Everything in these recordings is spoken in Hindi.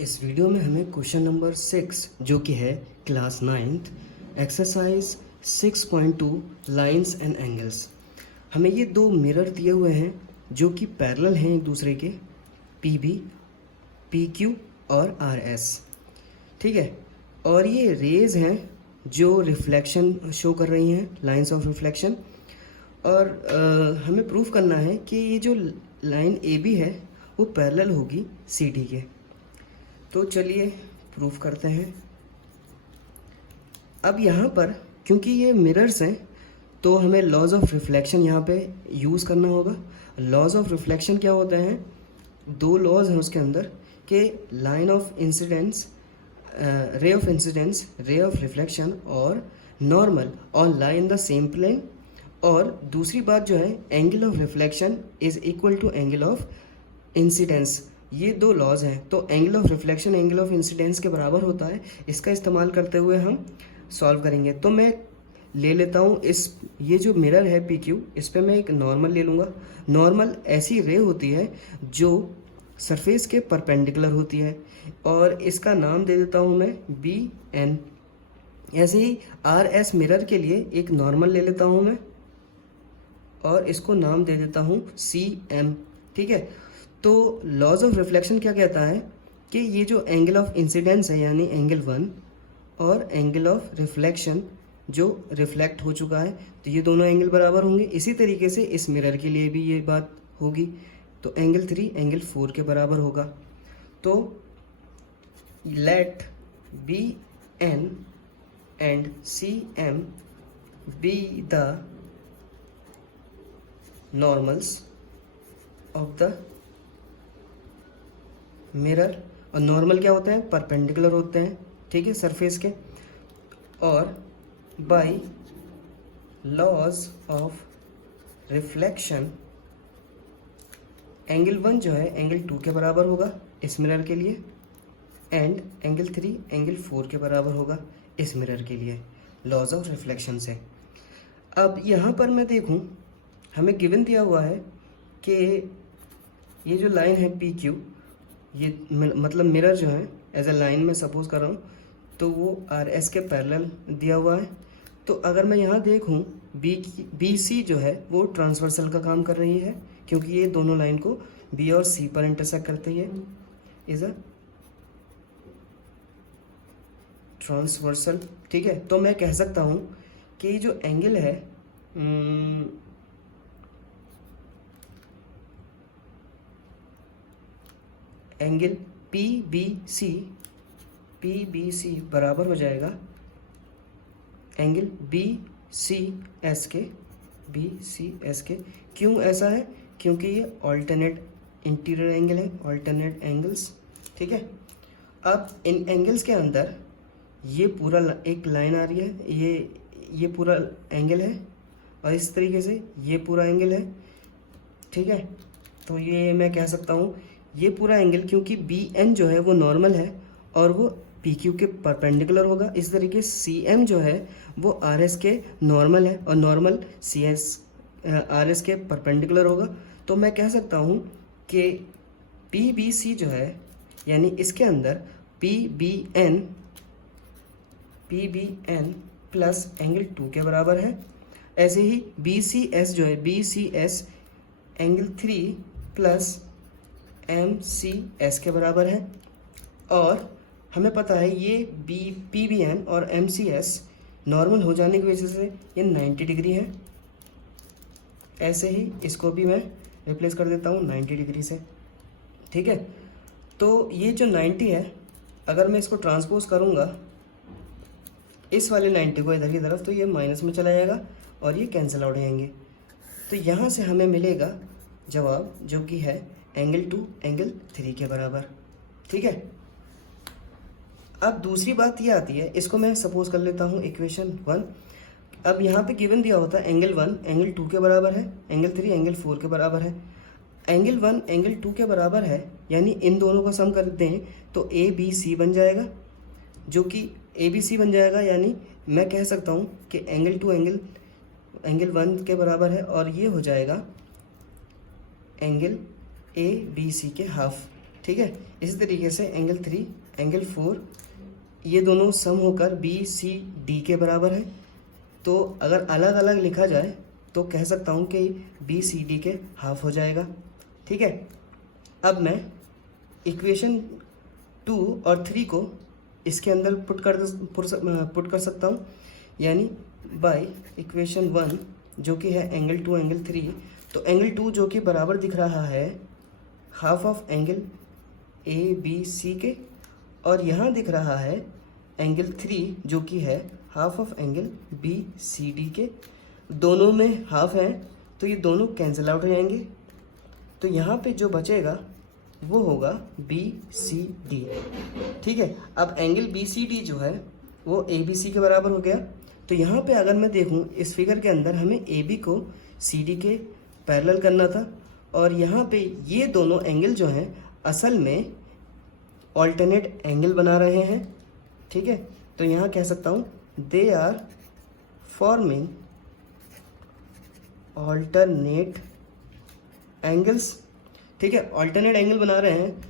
इस वीडियो में हमें क्वेश्चन नंबर 6 जो कि है class 9th exercise 6.2 lines and angles. हमें ये दो मिरर दिए हुए हैं जो कि पैरेलल हैं एक दूसरे के, PB, PQ और RS। ठीक है, और ये रेज हैं जो रिफ्लेक्शन शो कर रही हैं, लाइंस ऑफ रिफ्लेक्शन। और हमें प्रूफ करना है कि ये जो लाइन AB है वो पैरेलल होगी CD के। तो चलिए प्रूफ करते हैं। अब यहाँ पर क्योंकि ये मिरर्स हैं तो हमें लॉज ऑफ रिफ्लेक्शन यहाँ पे यूज़ करना होगा। लॉज ऑफ रिफ्लेक्शन क्या होते हैं? दो लॉज हैं उसके अंदर कि line of incidence, ray of incidence, ray of reflection और normal on line the same plane. और दूसरी बात जो है, angle of reflection is equal to angle of incidence. ये दो लॉज हैं, तो angle of reflection angle of incidence के बराबर होता है। इसका इस्तेमाल करते हुए हम सॉल्व करेंगे। तो मैं ले लेता हूँ ये जो मिरर है PQ, इस पर मैं एक नॉर्मल ले लूँगा। नॉर्मल ऐसी रे होती है जो सरफेस के परपेंडिकुलर होती है और इसका नाम दे देता हूँ मैं BN। ऐसे ही RS मिरर के लिए एक नॉर्मल ले लेता हूँ मैं और इसको नाम दे देता हूँ CM। ठीक है, तो लॉज ऑफ रिफ्लेक्शन क्या कहता है कि ये जो एंगल ऑफ इंसिडेंस है यानी एंगल 1 और एंगल ऑफ रिफ्लेक्शन जो रिफ्लेक्ट हो चुका है, तो ये दोनों एंगल बराबर होंगे। इसी तरीके से इस मिरर के लिए भी ये बात होगी, तो एंगल 3 एंगल 4 के बराबर होगा। तो let BN and CM be the normals of the mirror. और नॉर्मल क्या होता है? परपेंडिकुलर होते हैं, ठीक है, सरफेस के। और by laws of reflection angle 1 जो है एंगल 2 के बराबर होगा इस मिरर के लिए, एंड एंगल 3 एंगल 4 के बराबर होगा इस मिरर के लिए, लॉज ऑफ रिफ्लेक्शन से। अब यहाँ पर मैं देखूँ, हमें गिवन दिया हुआ है कि ये जो लाइन है PQ, ये मतलब मिरर जो है एज अ लाइन में सपोज कर रहा हूँ, तो वो RS के पैरेलल दिया हुआ है। तो अगर मैं यहाँ देखूँ, BC जो है वो ट्रांसवर्सल का काम कर रही है क्योंकि ये दोनों लाइन को B और C पर इंटरसेक्ट करती है, इज अ ट्रांसवर्सल। ठीक है, तो मैं कह सकता हूँ कि जो एंगल है एंगल PBC बराबर हो जाएगा एंगल BCS के। क्यों ऐसा है? क्योंकि ये ऑल्टरनेट इंटीरियर एंगल है, ऑल्टरनेट एंगल्स। ठीक है, अब इन एंगल्स के अंदर ये पूरा एक लाइन आ रही है, ये पूरा एंगल है और इस तरीके से ये पूरा एंगल है। ठीक है, तो ये मैं कह सकता हूँ ये पूरा एंगल, क्योंकि BN जो है वो नॉर्मल है और वो PQ के परपेंडिकुलर होगा। इस तरीके CM जो है वो RS के नॉर्मल है और नॉर्मल RS के परपेंडिकुलर होगा। तो मैं कह सकता हूँ कि PBC जो है यानी इसके अंदर PBN प्लस एंगल 2 के बराबर है। ऐसे ही BCS जो है BCS एंगल 3 प्लस MCS के बराबर है। और हमें पता है ये PBN और MCS नॉर्मल हो जाने की वजह से ये 90 डिग्री है। ऐसे ही इसको भी मैं रिप्लेस कर देता हूँ 90 डिग्री से। ठीक है, तो ये जो 90 है, अगर मैं इसको ट्रांसपोज करूँगा इस वाले 90 को इधर की तरफ, तो ये माइनस में चला जाएगा और ये कैंसिल आउट हो जाएंगे। तो यहाँ से हमें मिलेगा जवाब जो कि है एंगल 2 एंगल 3 के बराबर। ठीक है, अब दूसरी बात ये आती है, इसको मैं सपोज कर लेता हूँ इक्वेशन 1। अब यहाँ पे गिवन दिया होता है एंगल 1 एंगल 2 के बराबर है, एंगल 3 एंगल 4 के बराबर है। एंगल 1 एंगल 2 के बराबर है यानी इन दोनों का सम करते हैं तो ABC बन जाएगा, जो कि ABC बन जाएगा। यानी मैं कह सकता हूँ कि एंगल 2 एंगल 1 के बराबर है और ये हो जाएगा एंगल ABC के हाफ। ठीक है। इसी तरीके से एंगल 3, एंगल 4, ये दोनों सम होकर बी सी डी के बराबर है। तो अगर अलग अलग लिखा जाए तो कह सकता हूँ कि बी सी डी के हाफ हो जाएगा। ठीक है। अब मैं इक्वेशन 2 और 3 को इसके अंदर पुट कर सकता हूँ, यानी बाय इक्वेशन 1 जो कि है एंगल 2 एंगल 3, तो एंगल 2 जो कि बराबर दिख रहा है half of angle A B C के, और यहाँ दिख रहा है एंगल 3 जो कि है half of angle B C D के। दोनों में हाफ है तो ये दोनों कैंसिल आउट हो जाएंगे। तो यहाँ पे जो बचेगा वो होगा बी सी डी। ठीक है। अब एंगल बी सी डी जो है वो ए बी सी के बराबर हो गया। तो यहाँ पे अगर मैं देखूँ इस फिगर के अंदर हमें ए बी को सी डी के पैरेलल करना था, और यहाँ पे ये दोनों एंगल जो हैं असल में ऑल्टरनेट एंगल बना रहे हैं। ठीक है। तो यहाँ कह सकता हूँ they are forming alternate angles. ठीक है। ऑल्टरनेट एंगल बना रहे हैं,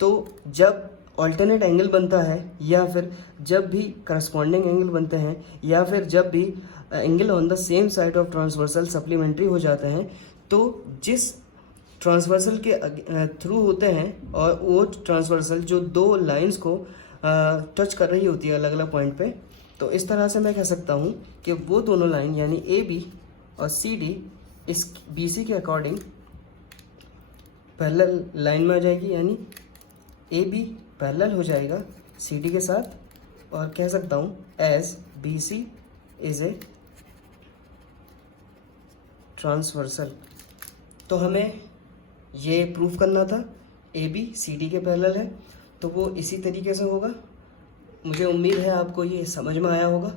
तो जब ऑल्टरनेट एंगल बनता है या फिर जब भी करस्पॉन्डिंग एंगल बनते हैं या फिर जब भी angle on the same side of transversal supplementary हो जाते हैं, तो जिस ट्रांसवर्सल के थ्रू होते हैं और वो ट्रांसवर्सल जो दो लाइंस को टच कर रही होती है अलग अलग पॉइंट पे, तो इस तरह से मैं कह सकता हूँ कि वो दोनों लाइन यानी ए बी और सी डी इस बी सी के अकॉर्डिंग पैरेलल लाइन में आ जाएगी, यानी ए बी पैरेलल हो जाएगा सी डी के साथ, और कह सकता हूँ as B C is a transversal. तो हमें ये प्रूफ करना था ए बी सी डी के पैरेलल है, तो वो इसी तरीके से होगा। मुझे उम्मीद है आपको ये समझ में आया होगा।